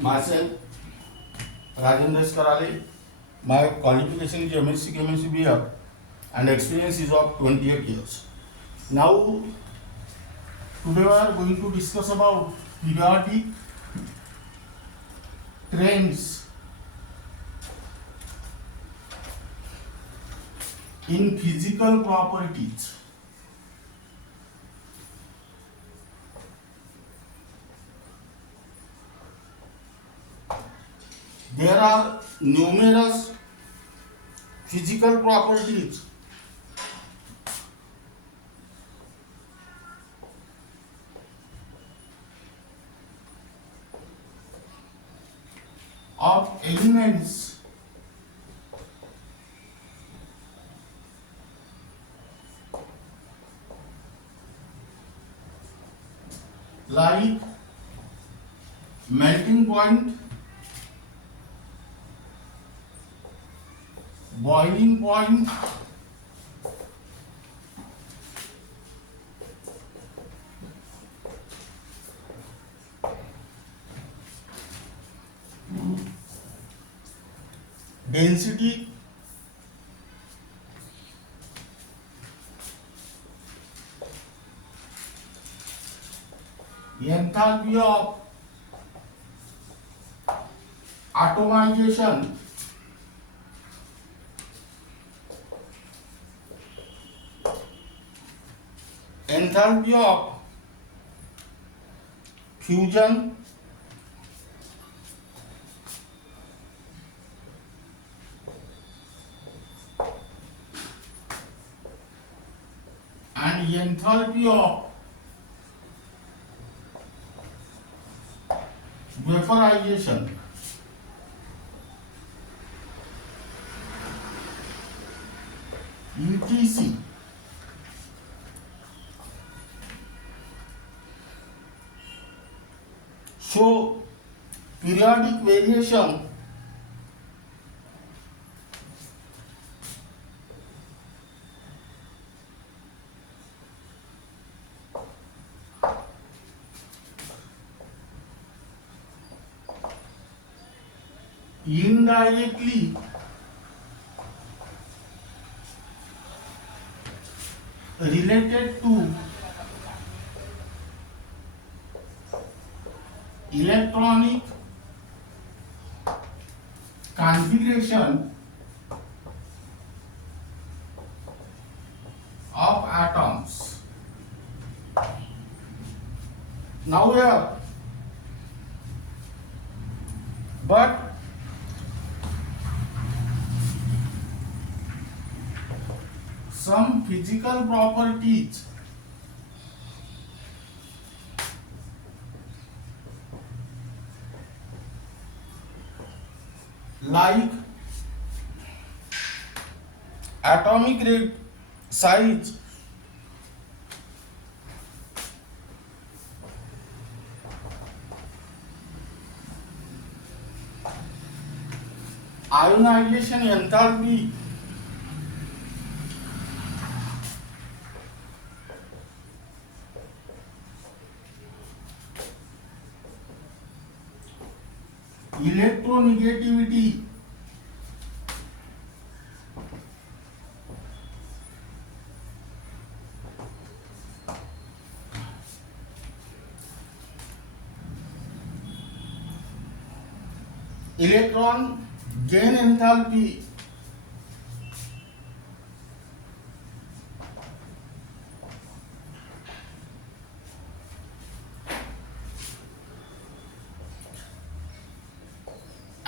Myself, Rajendra Karale. My qualification is MSc Chemistry BF and experience is of 28 years. Now, today we are going to discuss about periodic trends in physical properties. There are numerous physical properties of elements like melting point, boiling point, density, enthalpy of atomization, enthalpy of fusion, and enthalpy of vaporization. ETC. So, periodic variation indirectly related to electronic configuration of atoms. Now here, but some physical properties like atomic rate, size, ionization enthalpy, electronegativity, electron gain enthalpy,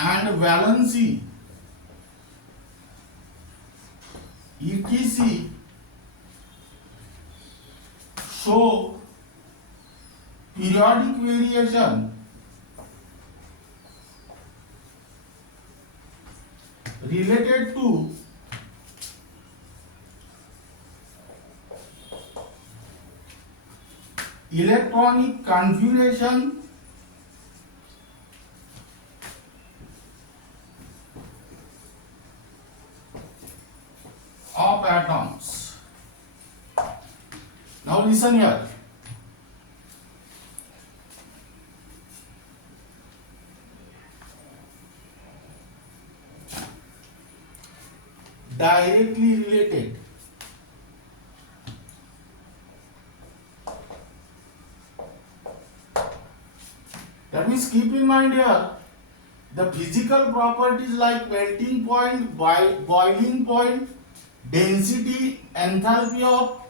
and valency, ETC show periodic variation related to electronic configuration of atoms. Now listen here. directly related. That means keep in mind here the physical properties like melting point, boiling point, density, enthalpy of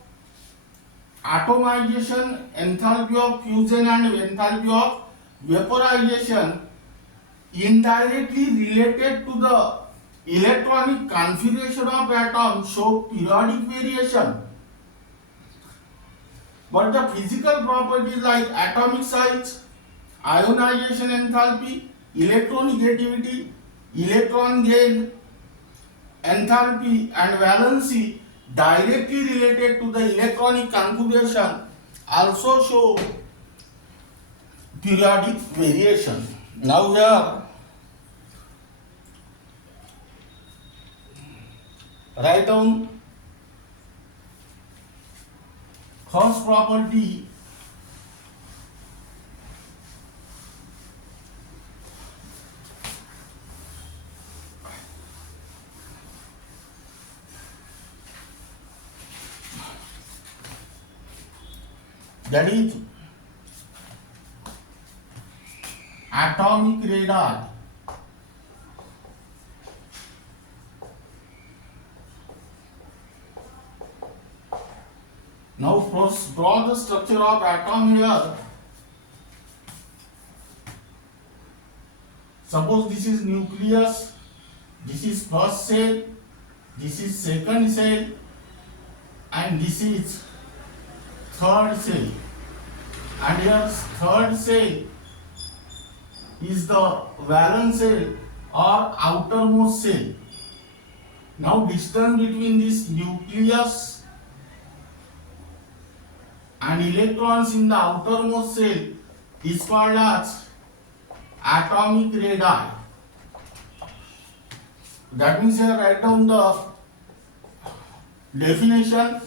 atomization, enthalpy of fusion and enthalpy of vaporization indirectly related to the electronic configuration of atom show periodic variation. But the physical properties like atomic size, ionization enthalpy, electronegativity, electron gain, enthalpy and valency directly related to the electronic configuration also show periodic variation. Now here write down first property that is atomic radii. Now draw the structure of atom here. Suppose this is nucleus, this is first cell, this is second cell, and this is third cell. And here third cell is the valence cell or outermost cell. Now distance between this nucleus and electrons in the outermost cell is called as atomic radii. That means here write down the definition.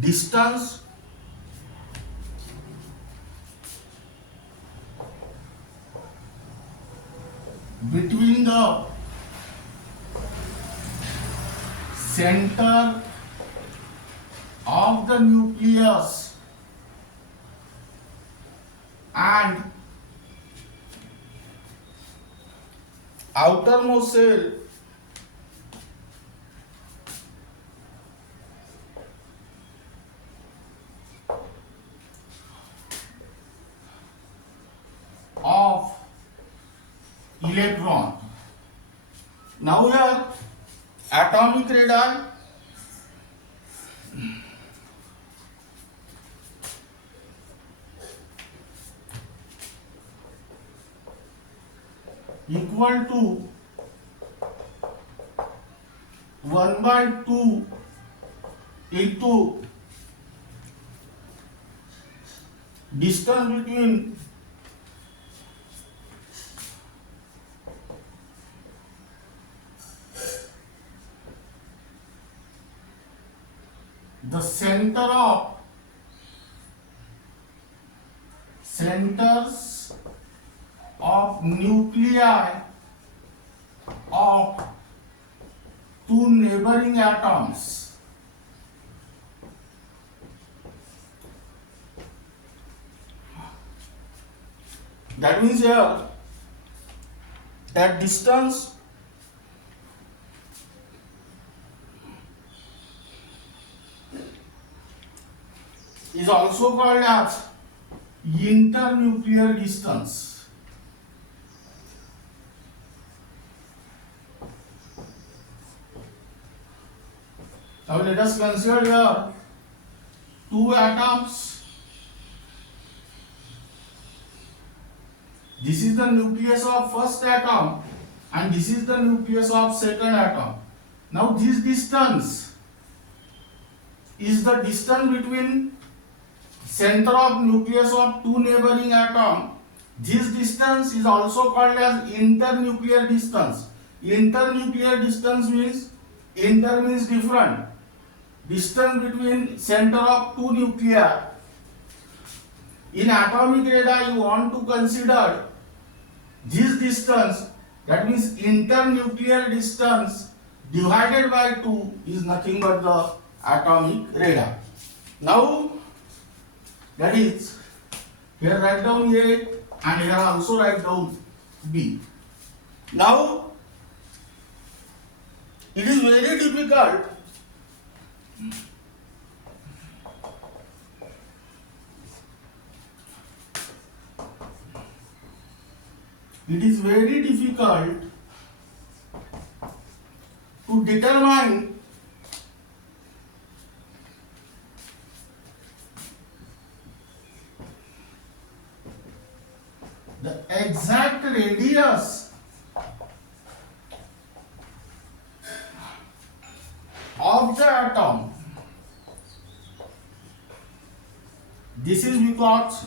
Distance between the center of the nucleus and outermost cell of electron. Now here atomic radii equal to 1/2 into distance between the centers of nuclei of two neighboring atoms. That means here that distance is also called as internuclear distance. Now let us consider here two atoms. This is the nucleus of first atom and this is the nucleus of second atom. Now this distance is the distance between center of nucleus of two neighboring atom. This distance is also called as internuclear distance. Internuclear distance means inter means different. Distance between center of two nuclei. In atomic radii you want to consider this distance, that means internuclear distance. divided by 2 is nothing but the atomic radii. Now, that is, here write down A and here also write down B. Now, it is very difficult to determine the exact radius of the atom. This is because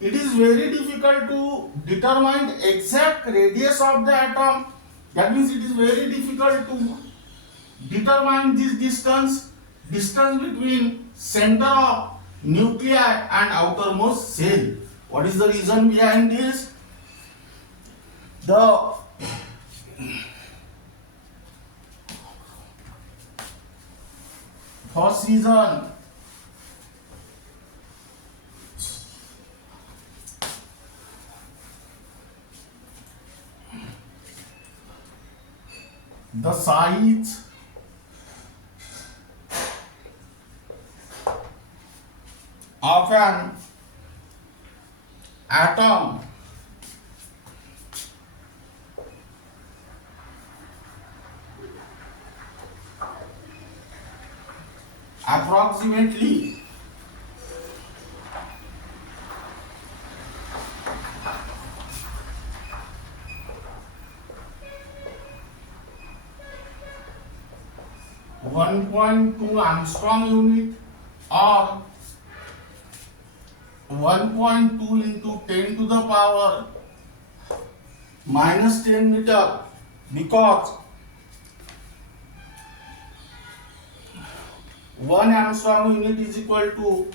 it is very difficult to determine the exact radius of the atom. That means it is very difficult to determine this distance between center of nuclei and outermost cell. What is the reason behind this? The first reason, the size of an atom approximately 1.2 Armstrong unit or 1.2 into 10 to the power minus 10 meter, because 1 Armstrong unit is equal to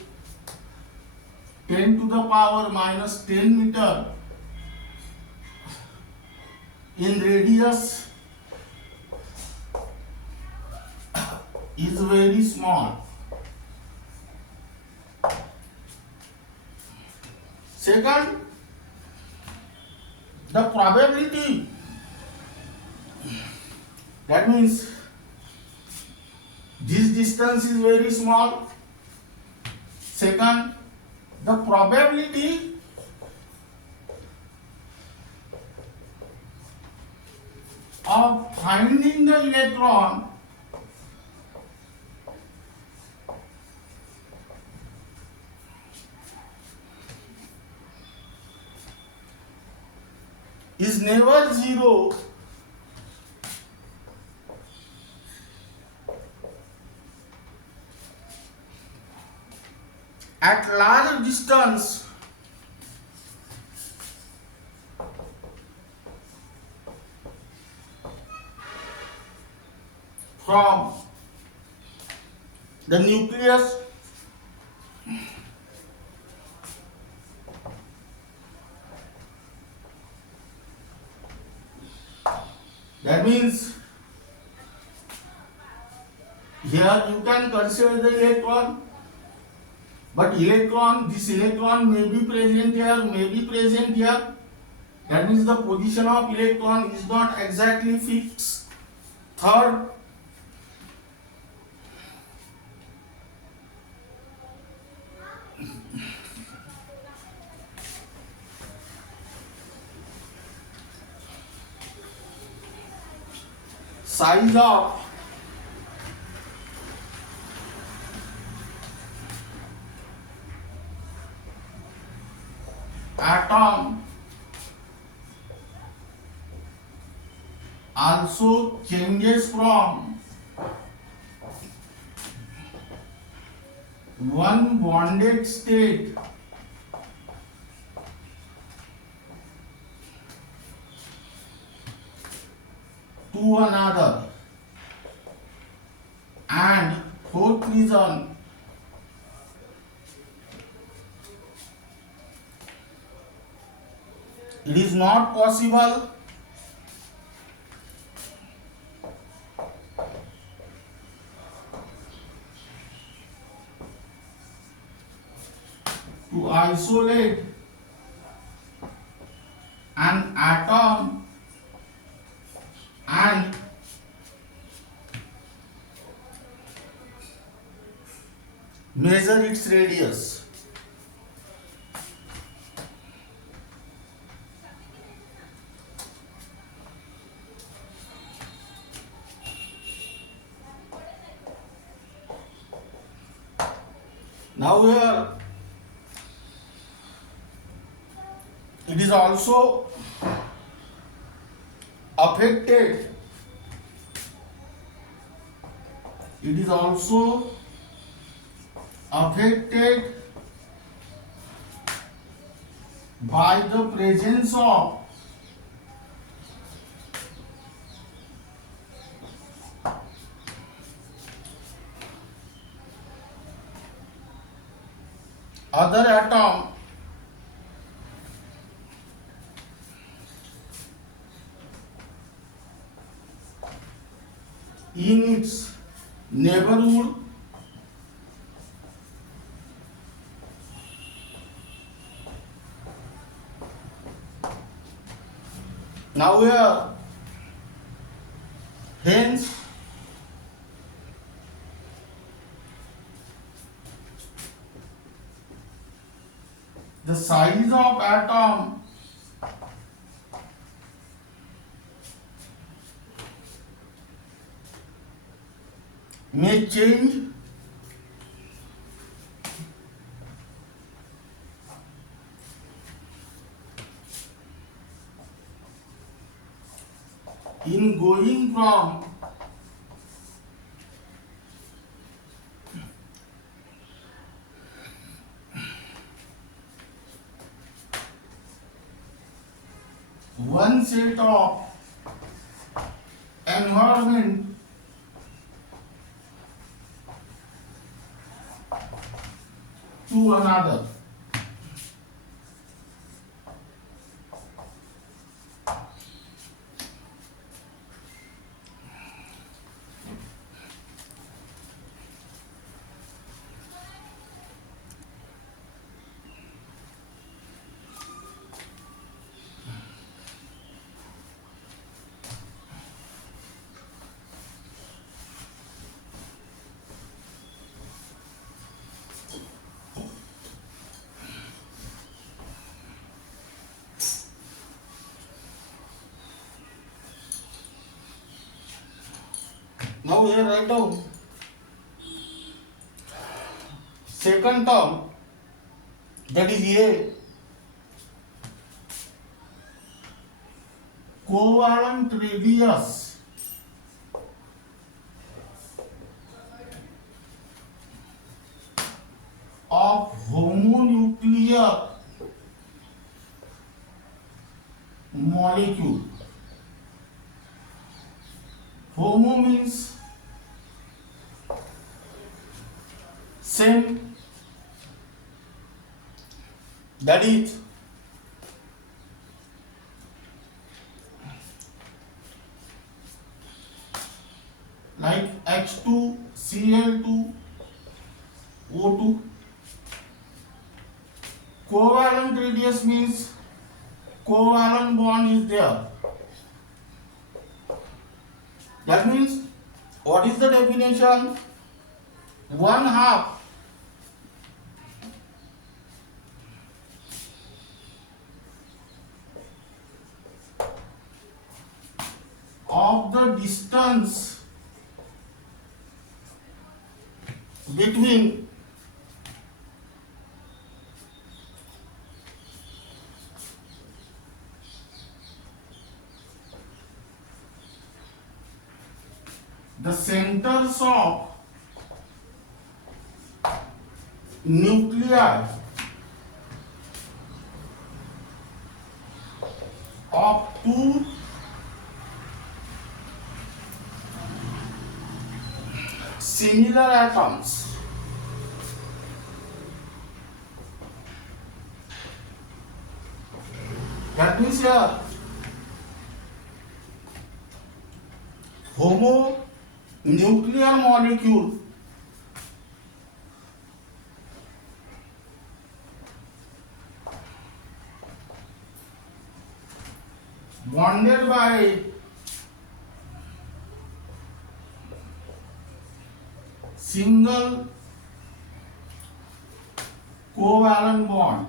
10 to the power minus 10 meter in radius is very small. Second, the probability, that means this distance is very small. Second, the probability of finding the electron is never zero at large distance from the nucleus That means here you can consider the electron, but this electron may be present here, may be present here. That means the position of electron is not exactly fixed. Third, size of atom also changes from one bonded state to another. And fourth reason, It is not possible to isolate an atom and measure its radius. Now here it is also affected. It is also affected by the presence of other atom in its neighborhood. Now here, hence the size of atom may change in going from one set of environment to another. Now here write down second term, that is A, covalent radius of homonuclear molecule. Homo means same, that is like H2 Cl2 O2. Covalent radius means covalent bond is there. That means, what is the definition? One half of the distance between the centers of nuclei of two similar atoms That means here homonuclear molecule bonded by single covalent bond.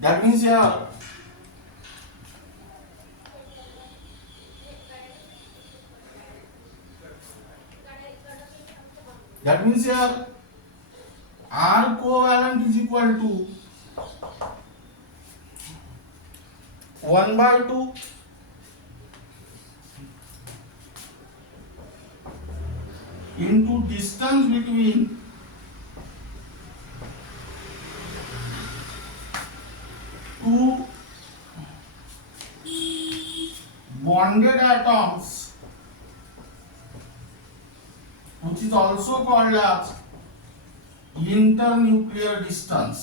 That means here R covalent is equal to 1/2 into distance between two bonded atoms, which is also called as internuclear distance.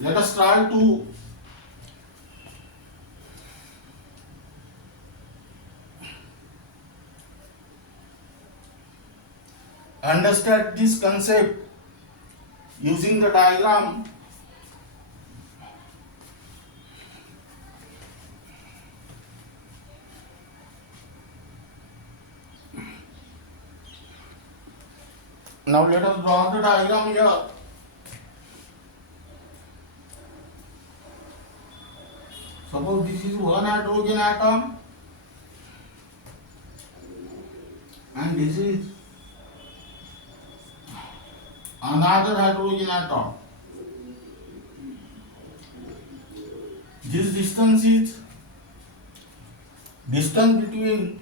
Let us try to understand this concept using the diagram. Now let us draw the diagram here. Suppose this is one hydrogen atom and this is another hydrogen atom. This distance is distance between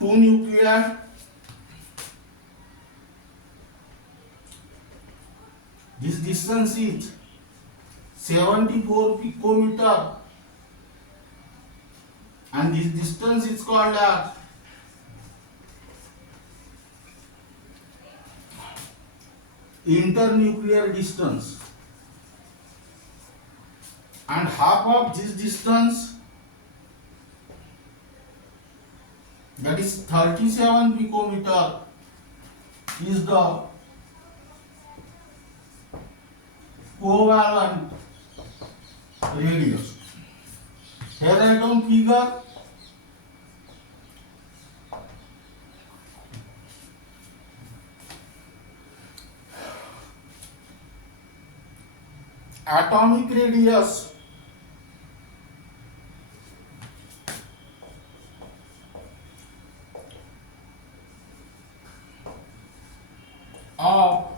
two nuclei. This distance is 74 picometer and this distance is called as internuclear distance, and half of this distance, that is 37 picometer, is the covalent radius. Here I don't figure atomic radius of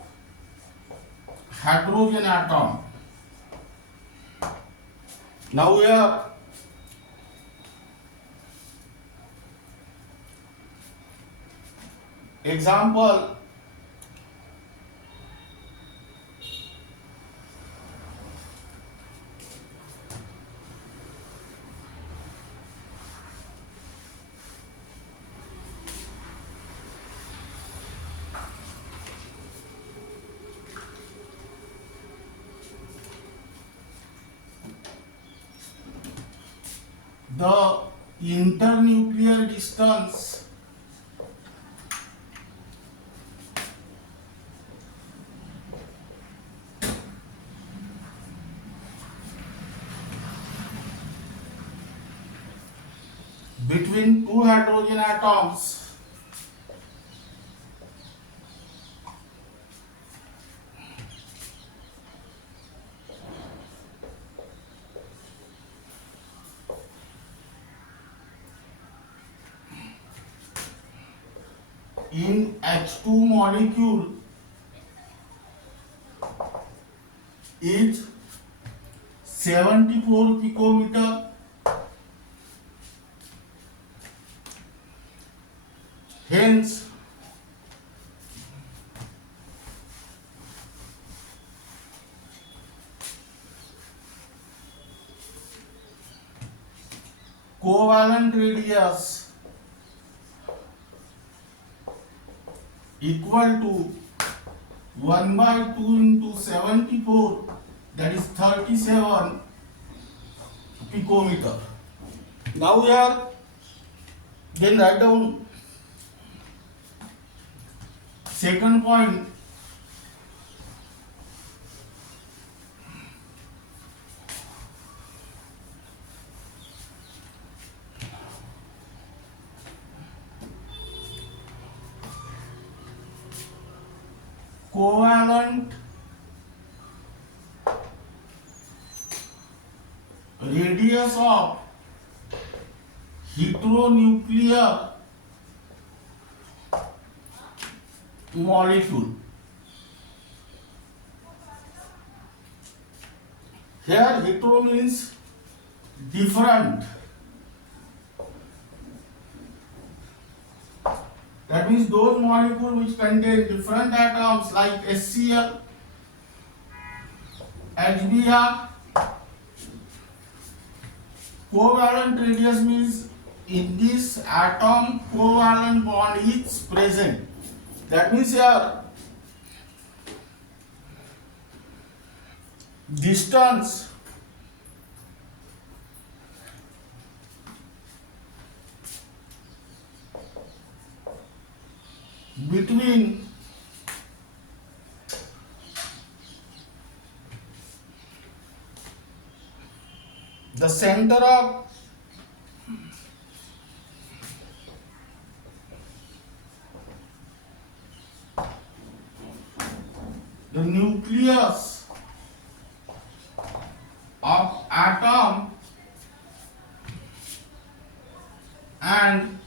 hydrogen atom. Now here example, the internuclear distance between two hydrogen atoms in H2 molecule is 74 picometer. Hence, covalent radius equal to 1 by 2 into 74, that is 37 picometer. Now here, then write down second point. Covalent radius of heteronuclear molecule. Here hetero means different. That means those molecules which contain different atoms like HCl, HBr. Covalent radius means in this atom covalent bond is present. That means here distance between the center of the nucleus of atom and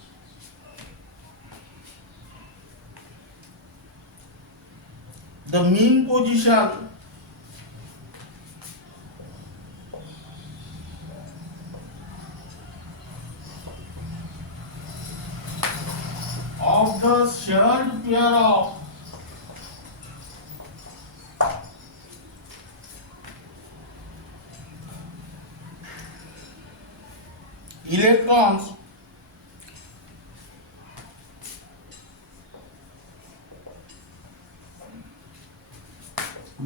the mean position of the shared pair of electrons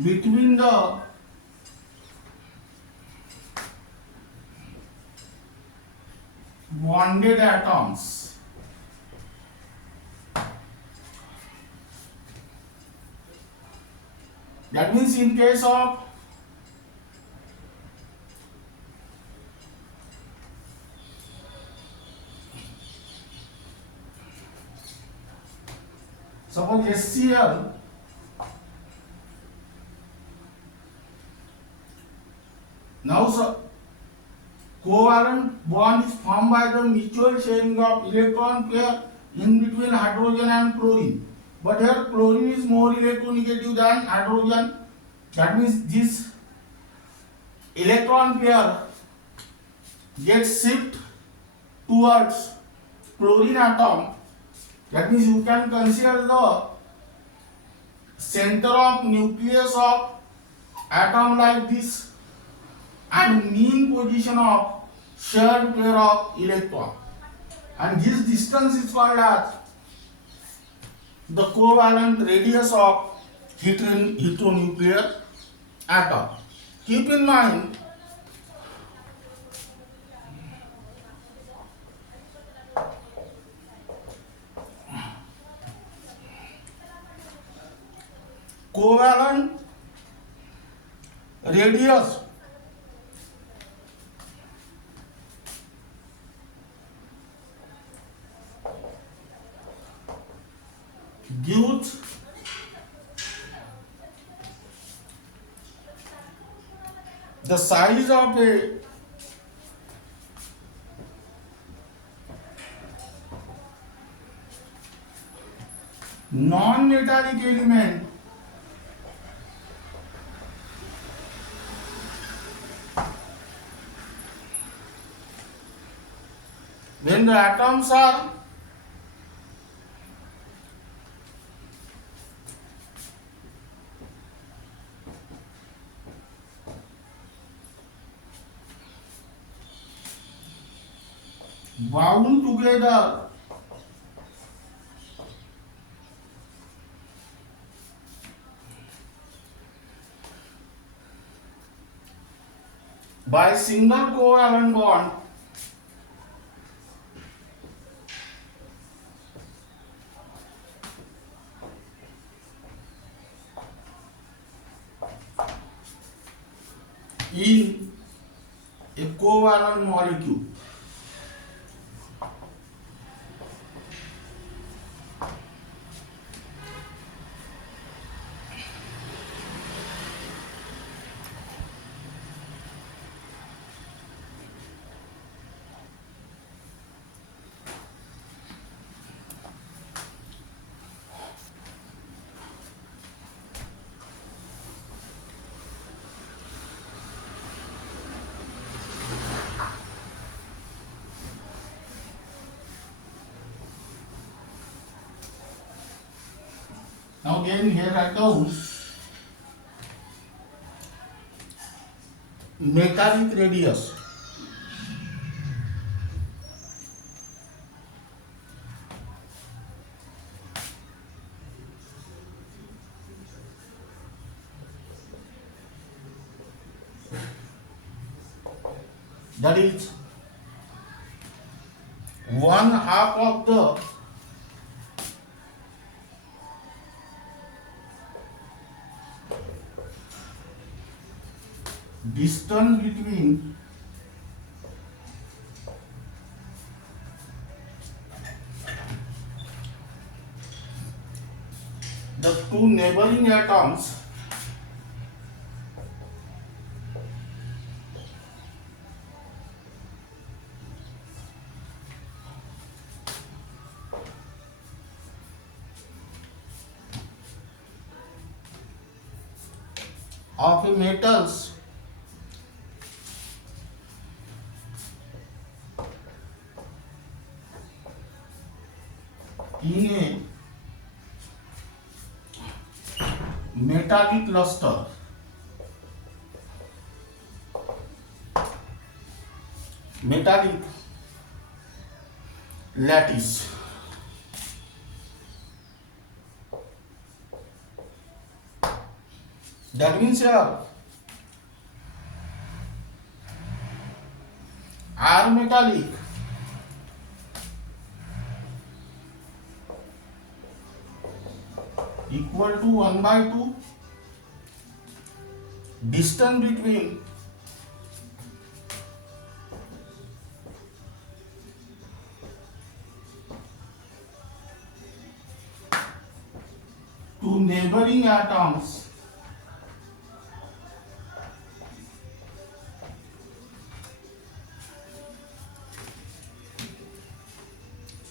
between the bonded atoms. That means in case of suppose HCl now covalent bond is formed by the mutual sharing of electron pair in between hydrogen and chlorine. But here chlorine is more electronegative than hydrogen. That means this electron pair gets shift towards chlorine atom. That means you can consider the center of nucleus of atom like this and mean position of shared pair of electron. And this distance is called as the covalent radius of heteronuclear atom. Keep in mind covalent radius gives the size of a non-metallic element when the atoms are bound together by single covalent bond in a covalent molecule. Now again here I come metallic radius. That is 1/2 of the distance between the two neighboring atoms of a metals in a metallic cluster. Metallic lattice. That means here R metallic equal to 1/2 distance between two neighboring atoms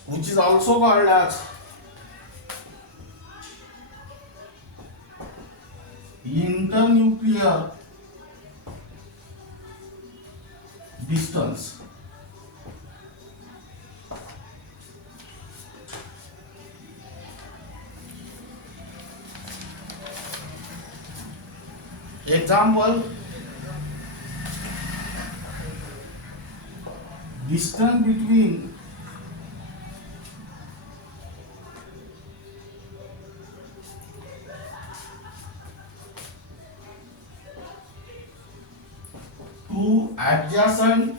which is also called as internuclear distance. Example, distance between two adjacent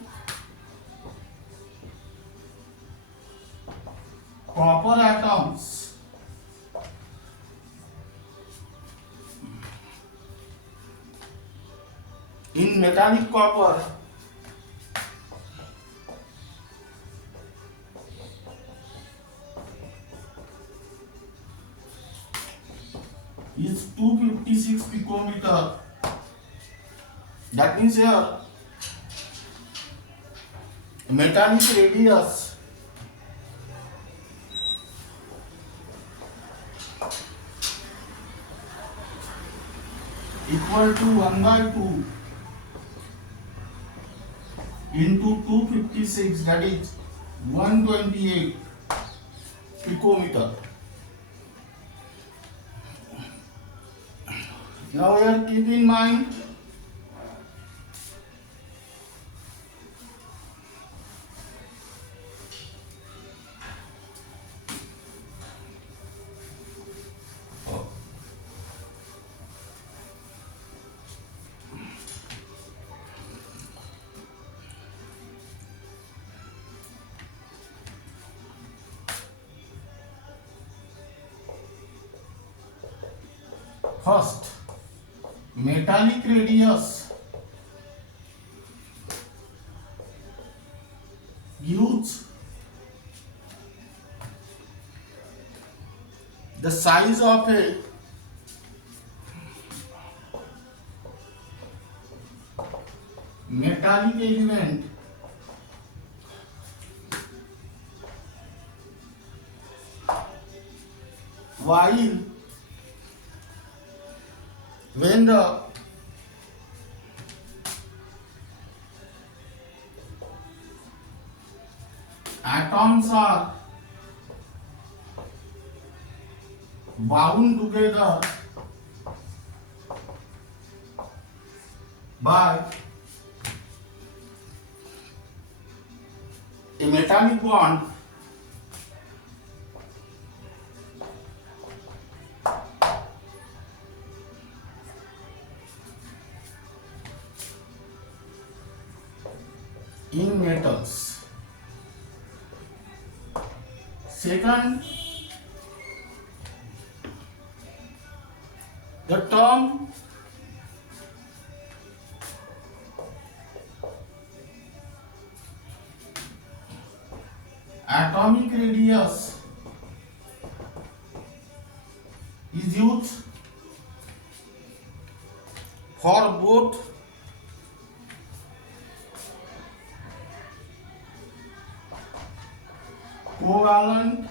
copper atoms in metallic copper is 256 picometer. That means here metallic radius equal to 1/2 into 256, that is 128 picometer. Now here keep in mind First, metallic radius gives the size of a metallic element while when the atoms are bound together by a metallic bond, in metals. Second, the term atomic radius is used for both covalent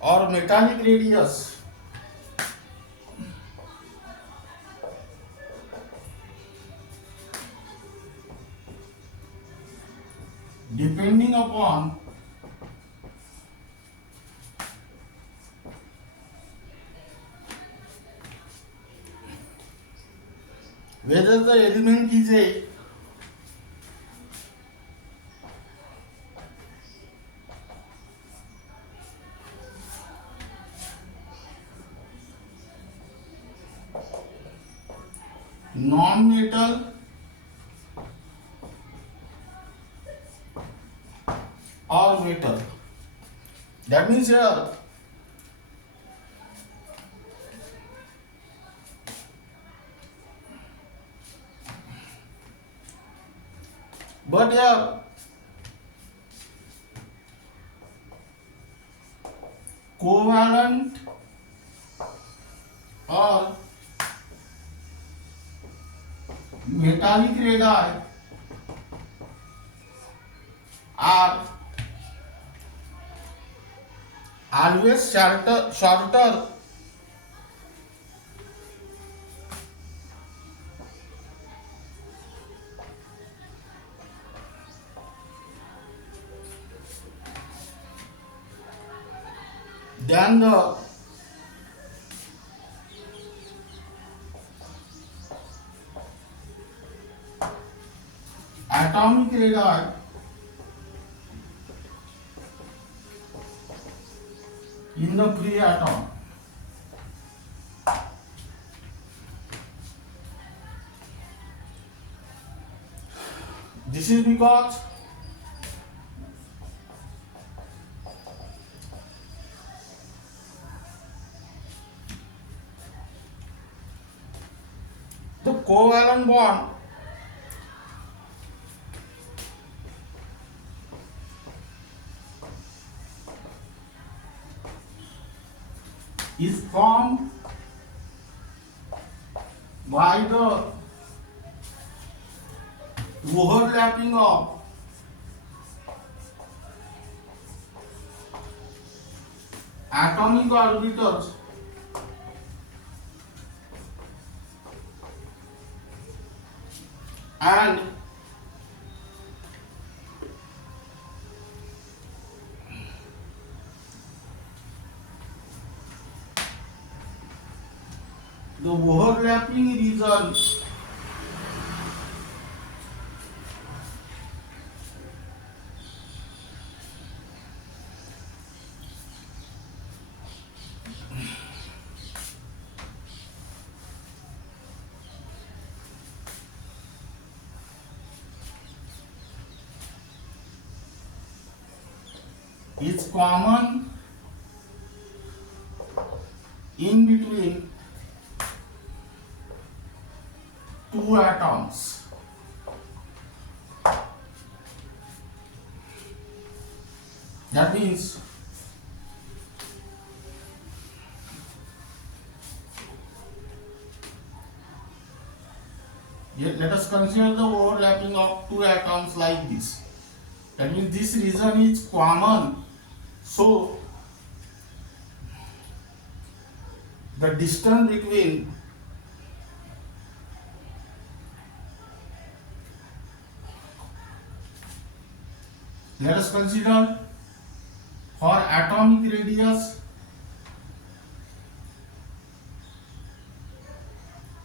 or metallic radius depending upon whether the element is a non-metal or metal. That means here but here covalent or metallic radii are always shorter than the atomic radii in the free atom. This is because the covalent bond is formed by the overlapping of atomic orbitals and the overlapping region is common in between two atoms. That means let us consider the overlapping of two atoms like this. That means this region is common. So the distance between let us consider for atomic radius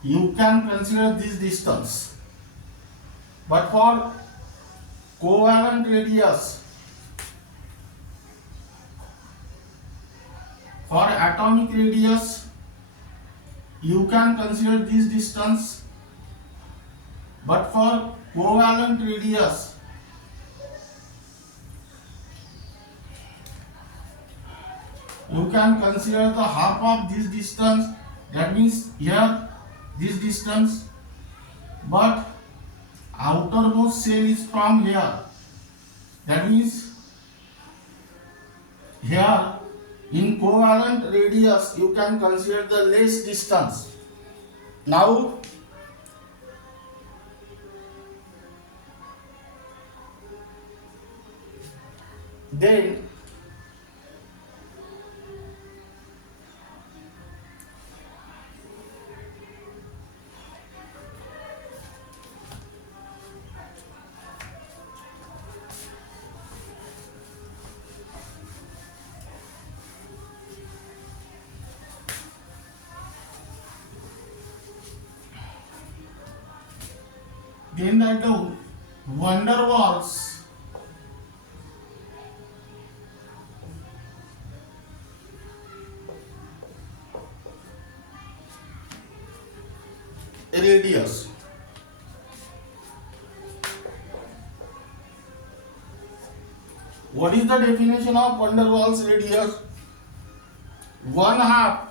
you can consider this distance, but for covalent radius, for atomic radius you can consider this distance, but for covalent radius you can consider the half of this distance. That means here this distance, but outermost shell is from here. That means here in covalent radius you can consider the less distance. Now then write down Vander Waals radius. What is the definition of Vander Waals radius? 1/2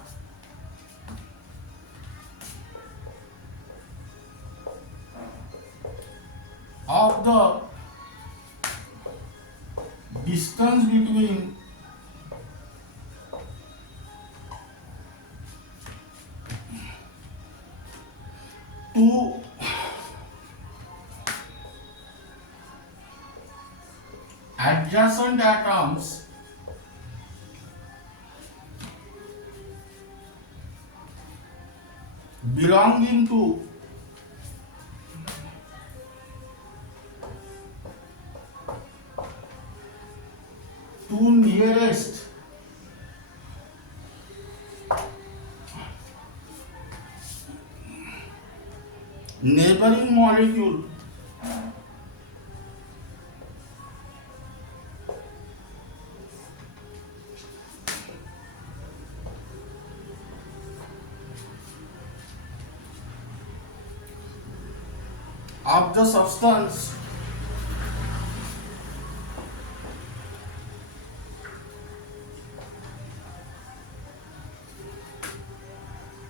of the distance between two adjacent atoms belonging to two nearest neighboring molecule of the substance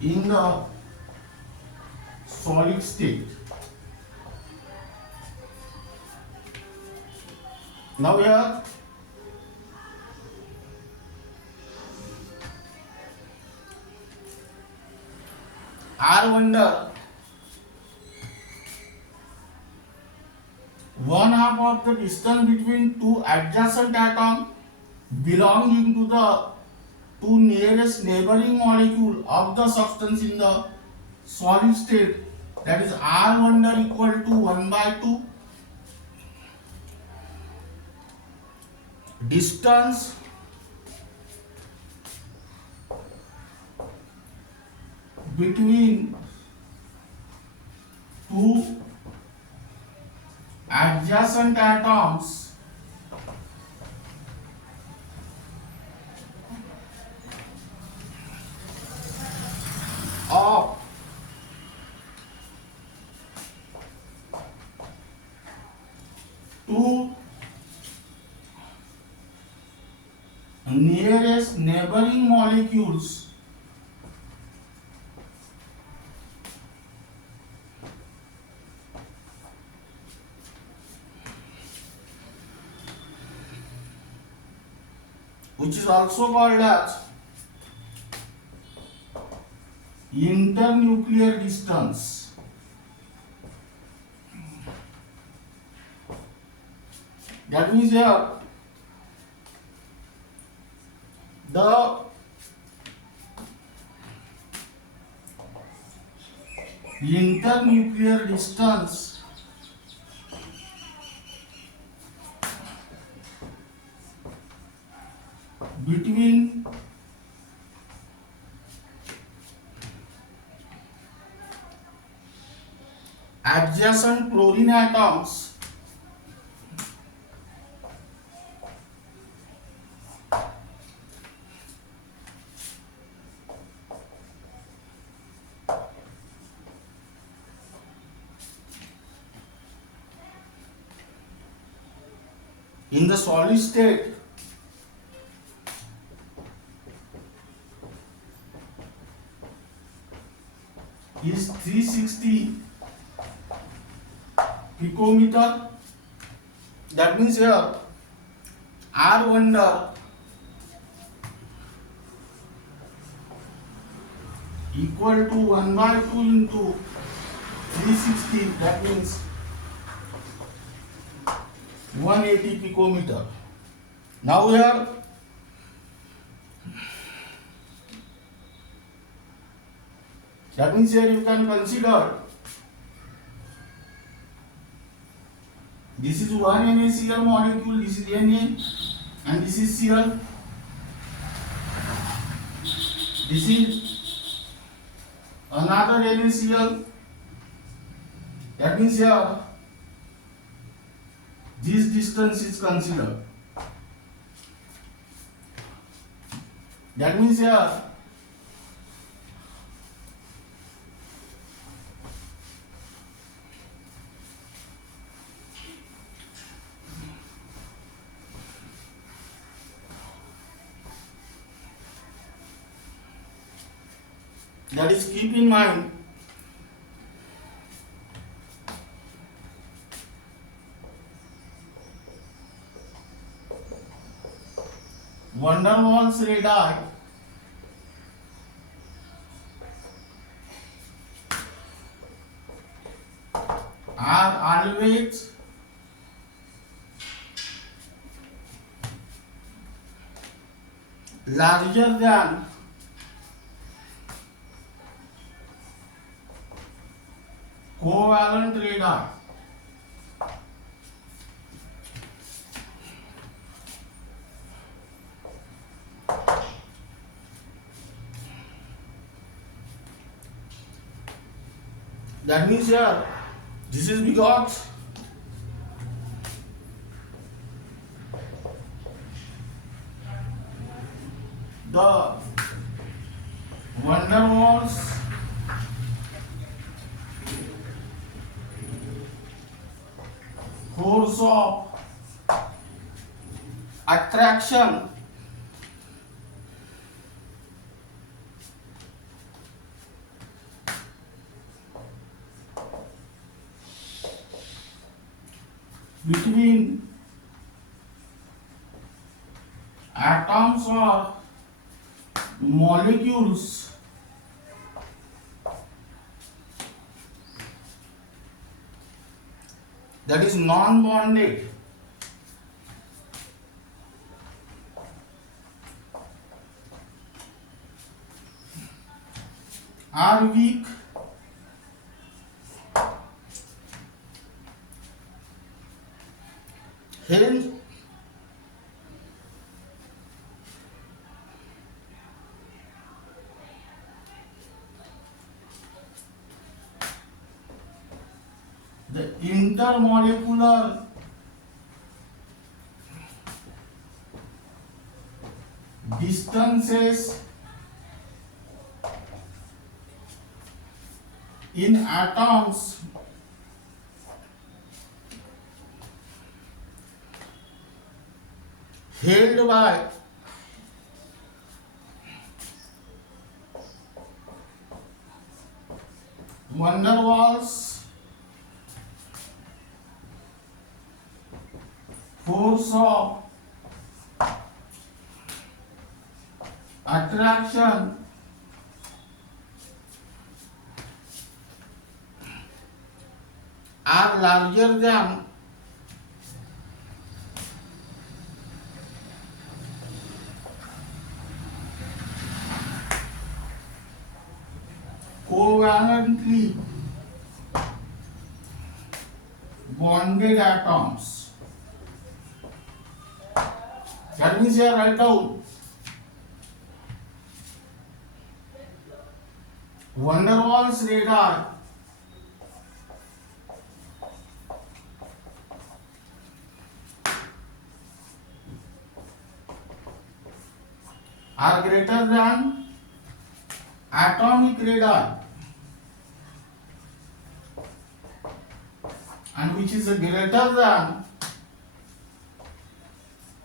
in the solid state. Now here R Vander 1/2 of the distance between two adjacent atoms belonging to the two nearest neighboring molecule of the substance in the solid state, that is R Vander equal to 1/2 distance between two adjacent atoms of two neighboring molecules which is also called as internuclear distance. That means here the internuclear distance between adjacent chlorine atoms in the solid state is 360 picometer. That means here R Vander equal to 1/2 into 360. That means 180 picometer. Now here that means here you can consider this is one NaCl molecule, this is Na and this is Cl. This is another NaCl. That means here this distance is considered. That means here that is, keep in mind van der Waals radii are always larger than covalent radii. That means here this is because the van der Waals force of attraction between atoms or molecules that is non-bonded are weak hence the intermolecular distances in atoms held by van der Waals force of attraction are larger than covalently bonded atoms. That means here write down van der Waals radii are greater than atomic radii, and which is greater than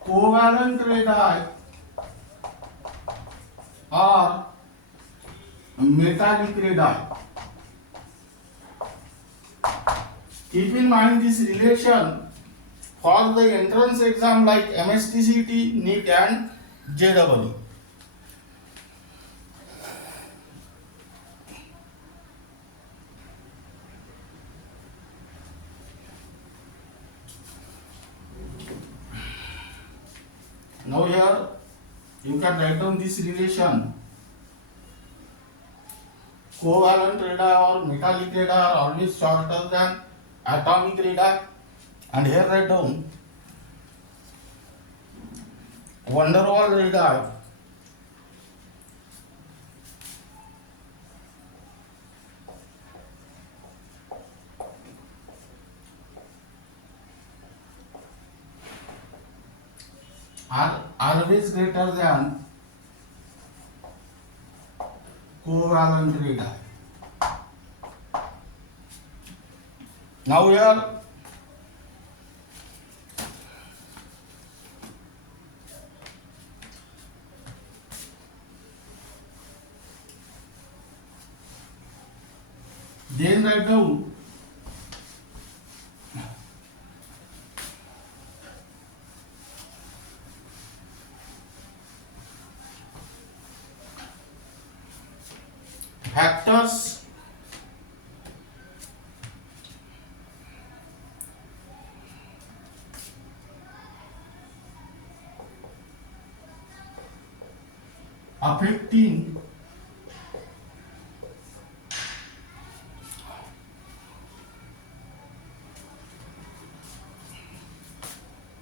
covalent radii or metallic radii. Keep in mind this relation for the entrance exam like MSTCT, NEET and JEE. Now here you can write down this relation. Covalent radii or metallic radii are always shorter than atomic radii, and here write down van der Waals radii are always greater than covalent radii. Now here then write down factors affecting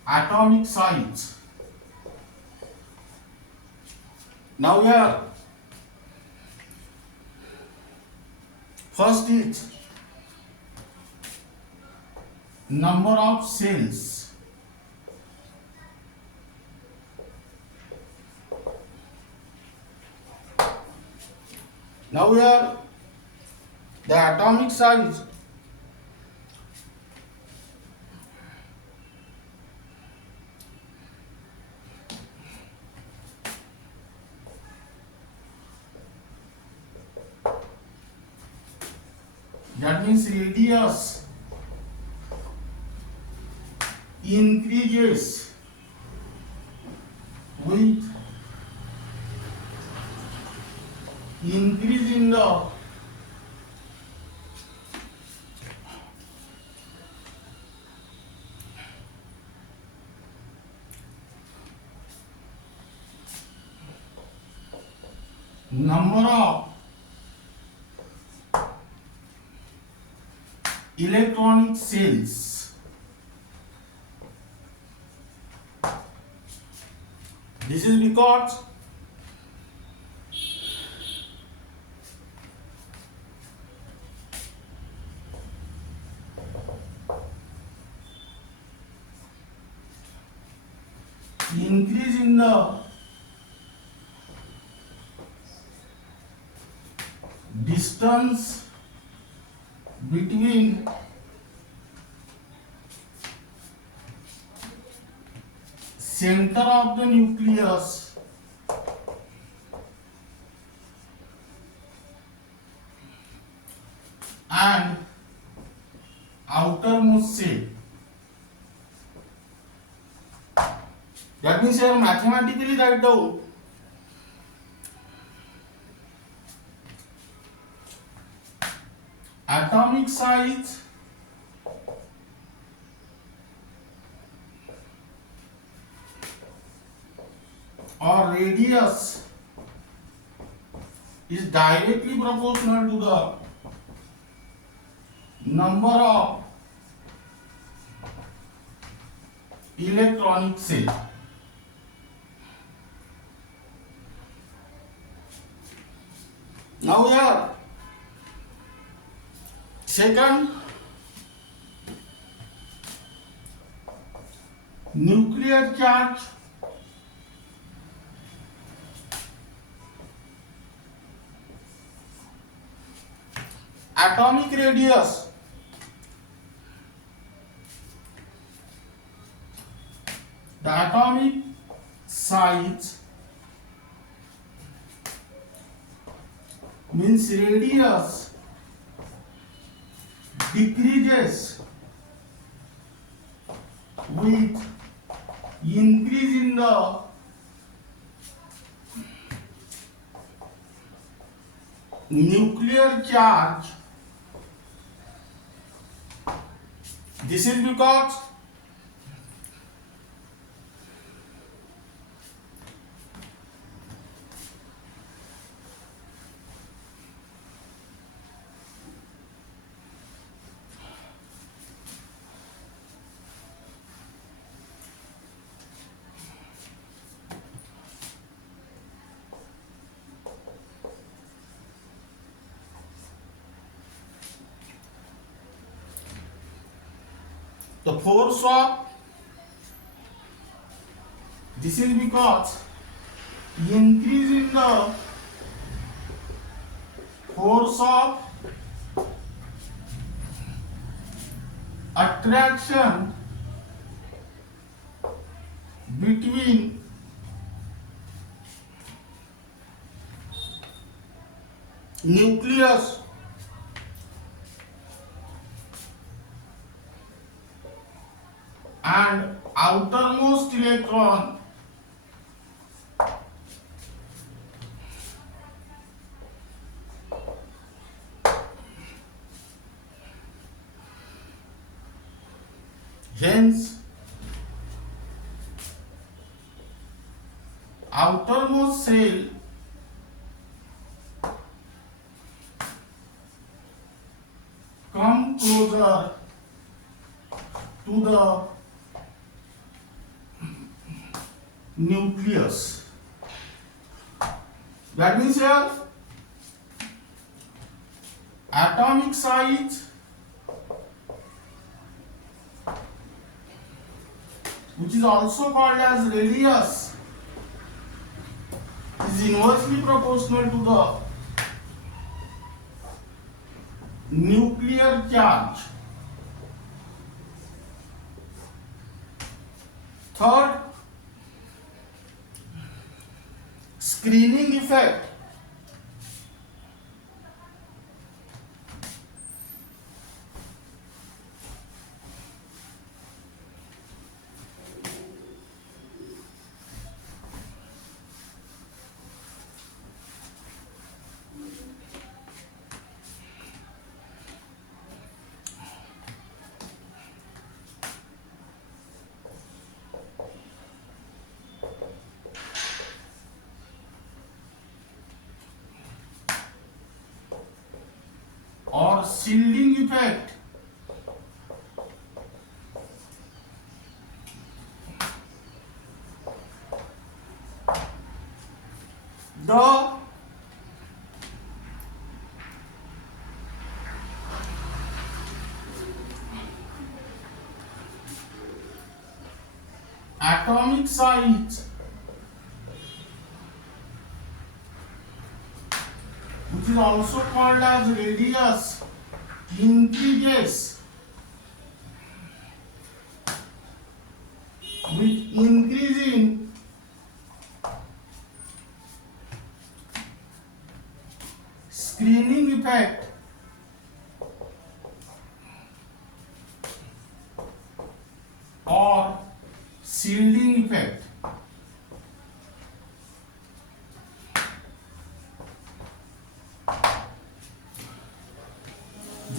atomic size. Now here first is number of cells. Now here the atomic size that means radius increases with increase in the number of electronic cells. This is because increase in the distance between center of the nucleus outermost cell. That means here mathematically write down atomic size or radius is directly proportional to the number of electronic cells. Now here, second, nuclear charge atomic radius the atomic size means radius decreases with increase in the nuclear charge. This is because the force of this is because increase in the force of attraction between nucleus and outermost electron hence outermost cell come closer to the nucleus. That means here atomic size which is also called as radius is inversely proportional to the nuclear charge. Third, screening effect. Or shielding effect. The atomic size which is also called as radius increases with increasing screening effect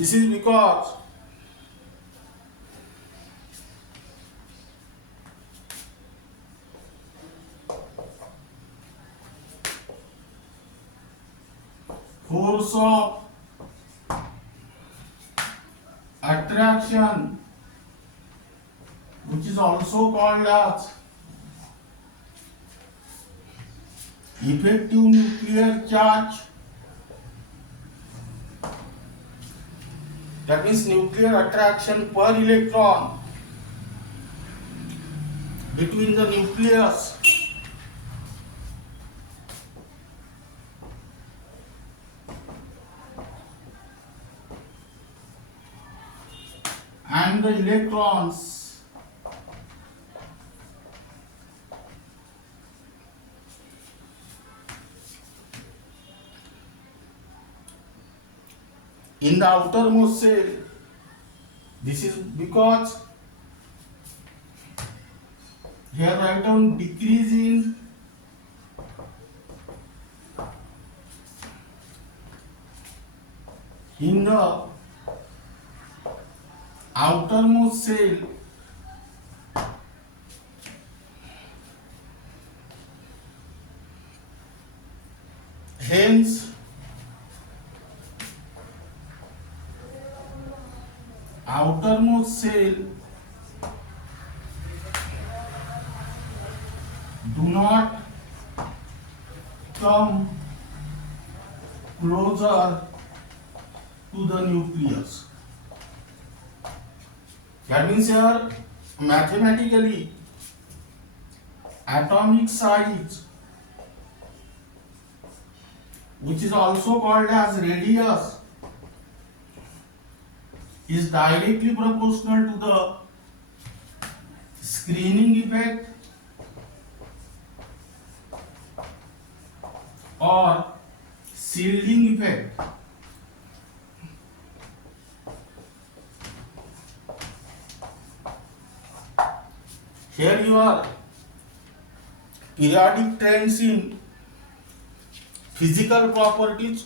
This is because force of attraction, which is also called as effective nuclear charge, that means nuclear attraction per electron between the nucleus and the electrons in the outermost shell. This is because here write down decrease in the outermost shell, hence outermost shell do not come closer to the nucleus. That means here mathematically atomic size, which is also called as radius, is directly proportional to the screening effect or shielding effect. Here your periodic trends in physical properties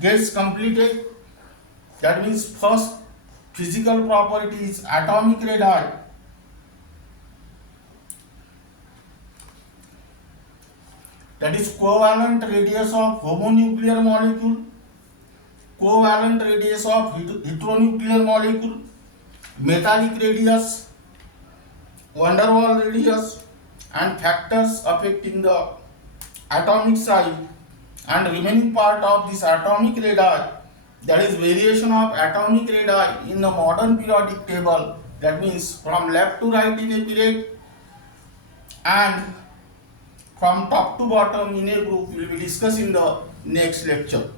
gets completed. That means first physical property is atomic radii. That is covalent radius of homonuclear molecule, covalent radius of heteronuclear molecule, metallic radius, van der Waal radius, and factors affecting the atomic size, and remaining part of this atomic radii, that is variation of atomic radii in the modern periodic table, that means from left to right in a period and from top to bottom in a group, will be discussed in the next lecture.